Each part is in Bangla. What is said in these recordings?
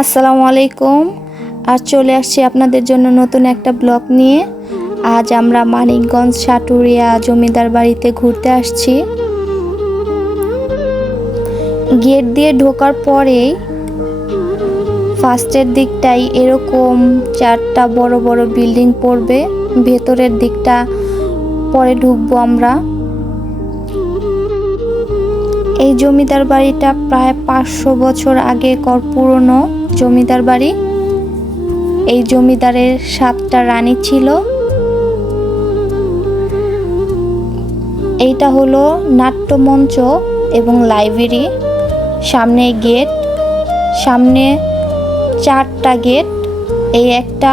আসসালামু আলাইকুম। আজ চলে আসছি আপনাদের জন্য নতুন একটা ব্লগ নিয়ে। আজ আমরা মানিকগঞ্জ সাটুরিয়া জমিদার বাড়িতে ঘুরতে আসছি। গেট দিয়ে ঢোকার পরেই ফার্স্টের দিকটাই এরকম চারটা বড় বড় বিল্ডিং পড়বে, ভেতরের দিকটা পরে ঢুকবো আমরা। এই জমিদার বাড়িটা প্রায় 500 বছর আগেকার পুরনো জমিদার বাড়ি। এই জমিদারের 7টা রানী ছিল। এইটা হলো নাট্যমঞ্চ এবং লাইব্রেরি। সামনে গেট, সামনে 4টা গেট, এই একটা,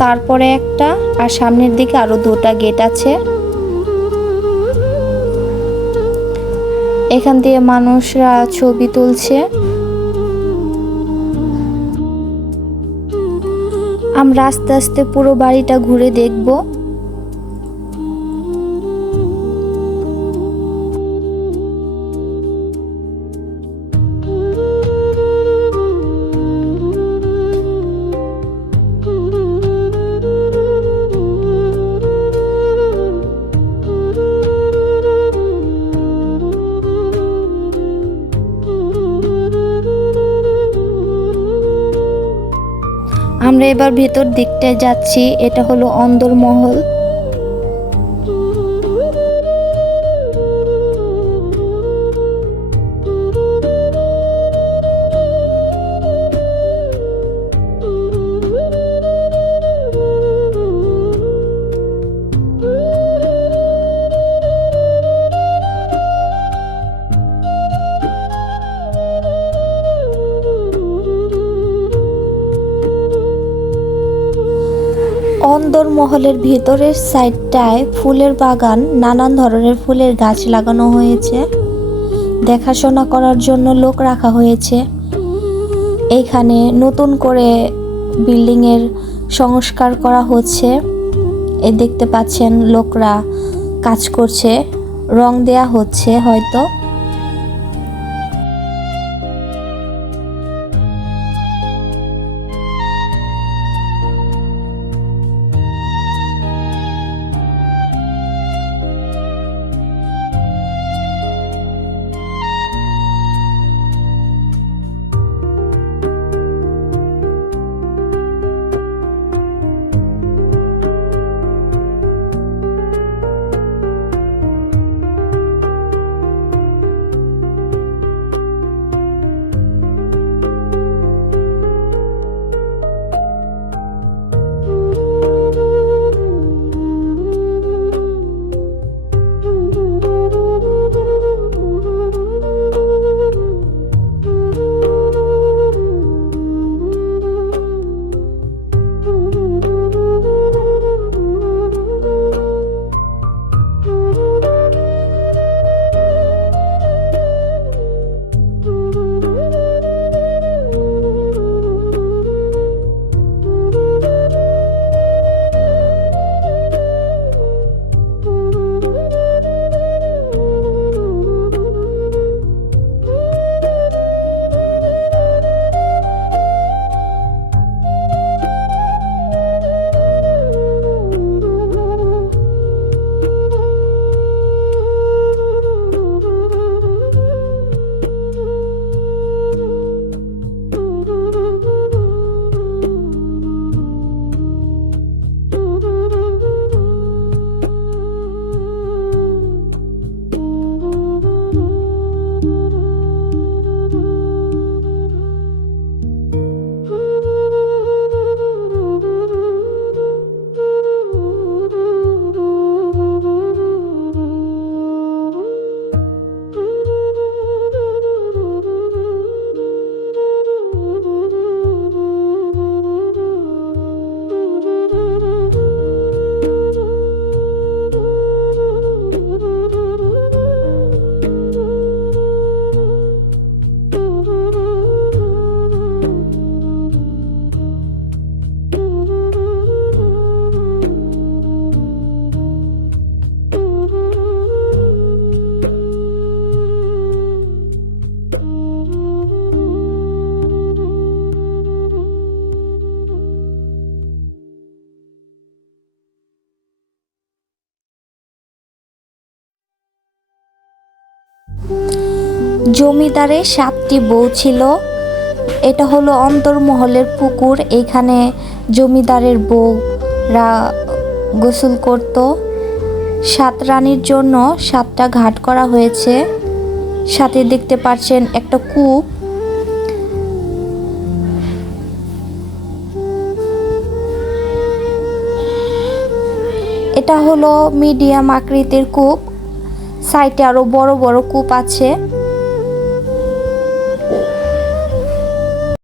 তারপরে একটা, আর সামনের দিকে আরো 2টা গেট আছে। এখান দিয়ে মানুষরা ছবি তুলছে। আমরা আস্তে আস্তে পুরো বাড়িটা ঘুরে দেখব। আমরা এবার ভেতর দিকটায় যাচ্ছি। এটা হলো অন্দরমহল। অন্দরমহলের ভেতরের সাইডটায় ফুলের বাগান, নানান ধরনের ফুলের গাছ লাগানো হয়েছে। দেখাশোনা করার জন্য লোক রাখা হয়েছে। এইখানে নতুন করে বিল্ডিংয়ের সংস্কার করা হচ্ছে। এই দেখতে পাচ্ছেন লোকরা কাজ করছে, রং দেয়া হচ্ছে হয়তো। জমিদারের 7টি বউ ছিল। এটা হলো অন্দরমহলের পুকুর। এখানে জমিদারের বউরা গোসল করত। 7 রানীর জন্য 7টা ঘাট করা হয়েছে। সাথে দেখতে পাচ্ছেন একটা কূপ। এটা হলো মিডিয়াম আকৃতির কূপ। সাইডে আরো বড় বড় কূপ আছে।